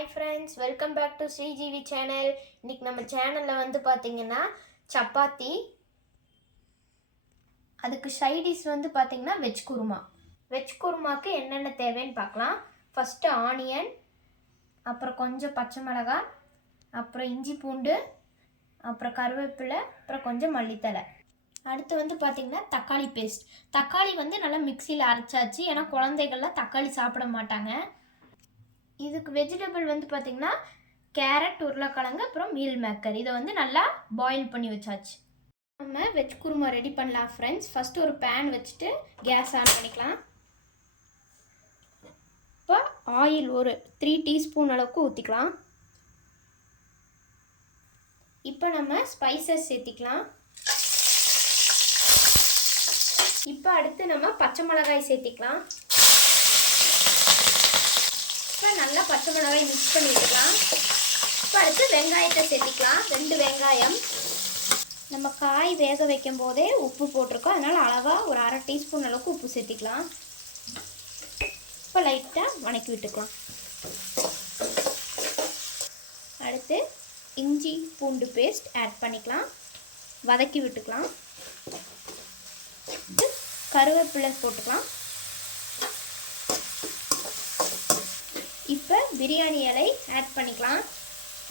Hi friends, welcome back to CGV channel. இன்னைக்கு நம்ம சேனல்ல வந்து பாத்தீங்கன்னா சப்பாத்தி, அதுக்கு சைட் டிஷ் வந்து பாத்தீங்கன்னா வெஜ் குருமா. வெஜ் குருமாக்கு என்னென்ன தேவைன்னு பார்க்கலாம். ஃபர்ஸ்ட் ஆனியன், அப்புறம் கொஞ்சம் பச்சை மிளகாய், அப்புறம் இஞ்சி பூண்டு, அப்புறம் கருவேப்பிலை, அப்புறம் கொஞ்சம் மல்லித்தழை. அடுத்து வந்து பாத்தீங்கன்னா தக்காளி பேஸ்ட். தக்காளி வந்து நல்லா மிக்ஸியில் அரைச்சாச்சு, ஏன்னா குழந்தைகள்லாம் தக்காளி சாப்பிட மாட்டாங்க. இதுக்கு வெஜிடபிள் வந்து பார்த்திங்கன்னா கேரட், உருளைக்கிழங்கு, அப்புறம் மீல் மேக்கர். இதை வந்து நல்லா பாயில் பண்ணி வச்சாச்சு. நம்ம வெஜ் குருமா ரெடி பண்ணலாம் ஃப்ரெண்ட்ஸ். ஃபஸ்ட்டு ஒரு பேன் வச்சுட்டு கேஸ் ஆன் பண்ணிக்கலாம். இப்போ ஆயில் ஒரு 3 டீஸ்பூன் அளவுக்கு ஊற்றிக்கலாம். இப்போ நம்ம ஸ்பைசஸ் சேர்த்திக்கலாம். இப்போ அடுத்து நம்ம பச்சை மிளகாய் சேர்த்திக்கலாம். இப்போ நல்லா பச்சை மிளகாய் மிக்ஸ் பண்ணி விட்டுக்கலாம். இப்போ அடுத்து வெங்காயத்தை சேர்த்திக்கலாம். 2 வெங்காயம். நம்ம காய் வேக வைக்கும் போதே உப்பு போட்டிருக்கோம், அதனால் அளவாக ஒரு 1/2 டீஸ்பூன் அளவுக்கு உப்பு சேர்த்திக்கலாம். இப்போ லைட்டாக வணக்கி விட்டுக்கலாம். அடுத்து இஞ்சி பூண்டு பேஸ்ட் ஆட் பண்ணிக்கலாம், வதக்கி விட்டுக்கலாம். கருவேப்பிலை போட்டுக்கலாம். இப்போ பிரியாணி இலை ஆட் பண்ணிக்கலாம்.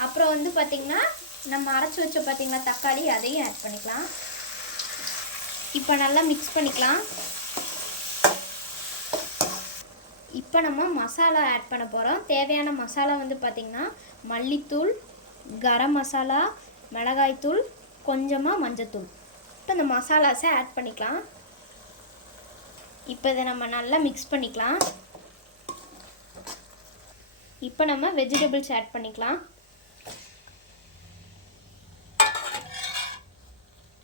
அப்புறம் வந்து பார்த்திங்கன்னா நம்ம அரைச்சி வச்ச பார்த்திங்கன்னா தக்காளி, அதையும் ஆட் பண்ணிக்கலாம். இப்போ நல்லா மிக்ஸ் பண்ணிக்கலாம். இப்போ நம்ம மசாலா ஆட் பண்ண போகிறோம். தேவையான மசாலா வந்து பார்த்திங்கன்னா மல்லித்தூள், கரம் மசாலா, மிளகாய்த்தூள், கொஞ்சமாக மஞ்சத்தூள். இப்போ இந்த மசாலாஸை ஆட் பண்ணிக்கலாம். இப்போ இதை நம்ம நல்லா மிக்ஸ் பண்ணிக்கலாம். இப்போ நம்ம வெஜிடபிள்ஸ் ஆட் பண்ணிக்கலாம்.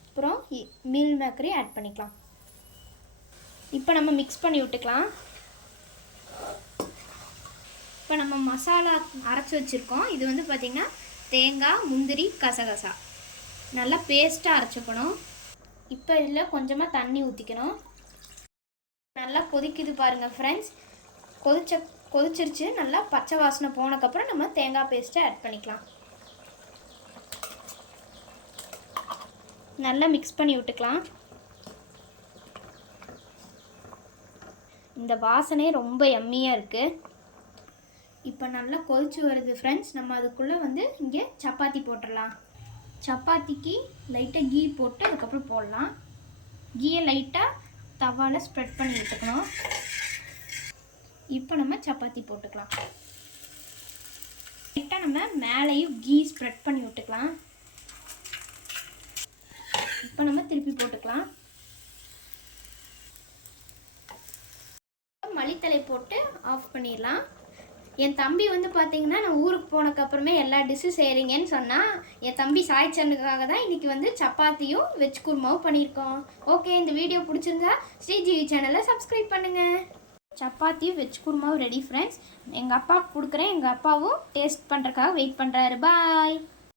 அப்புறம் மீல் மேக்கரை ஆட் பண்ணிக்கலாம். இப்போ நம்ம மிக்ஸ் பண்ணி விட்டுக்கலாம். இப்போ நம்ம மசாலா அரைச்சி வச்சுருக்கோம். இது வந்து பார்த்திங்கன்னா தேங்காய், முந்திரி, கசகசா நல்லா பேஸ்ட்டாக அரைச்சிக்கணும். இப்போ இதில் கொஞ்சமாக தண்ணி ஊற்றிக்கணும். நல்லா கொதிக்குது பாருங்கள் ஃப்ரெண்ட்ஸ். கொதிச்சிருச்சு. நல்லா பச்சை வாசனை போனதுக்கப்புறம் நம்ம தேங்காய் பேஸ்ட்டை ஆட் பண்ணிக்கலாம். நல்லா மிக்ஸ் பண்ணி விட்டுக்கலாம். இந்த வாசனை ரொம்ப யம்மியாக இருக்குது. இப்போ நல்லா கொதிச்சு வருது ஃப்ரெண்ட்ஸ். நம்ம அதுக்குள்ளே வந்து இங்கே சப்பாத்தி போட்டுடலாம். சப்பாத்திக்கு லைட்டாக கீ போட்டு அதுக்கப்புறம் போடலாம். கீயை லைட்டாக தவாவில் ஸ்ப்ரெட் பண்ணி விட்டுக்கணும். இப்போ நம்ம சப்பாத்தி போட்டுக்கலாம். லைட்டாக நம்ம மேலேயும் கீ ஸ்ப்ரெட் பண்ணி விட்டுக்கலாம். இப்போ நம்ம திருப்பி போட்டுக்கலாம். மல்லித்தழை போட்டு ஆஃப் பண்ணிடலாம். என் தம்பி வந்து பார்த்தீங்கன்னா நான் ஊருக்கு போனதுக்கப்புறமே எல்லா டிஷ்ஷும் செய்கிறீங்கன்னு சொன்னால், என் தம்பி சாய்ச்சனுக்காக தான் இன்றைக்கி வந்து சப்பாத்தியும் வெஜ் குருமாவும் பண்ணியிருக்கோம். ஓகே, இந்த வீடியோ பிடிச்சிருந்தா ஸ்ரீஜிவி சேனலை சப்ஸ்கிரைப் பண்ணுங்கள். சப்பாத்தியும் வெஜ் குருமாவும் ரெடி ஃப்ரெண்ட்ஸ். எங்கள் அப்பாவுக்கு கொடுக்குறேன். எங்கள் அப்பாவும் டேஸ்ட் பண்ணுறதுக்காக வெயிட் பண்ணுறாரு. பாய்.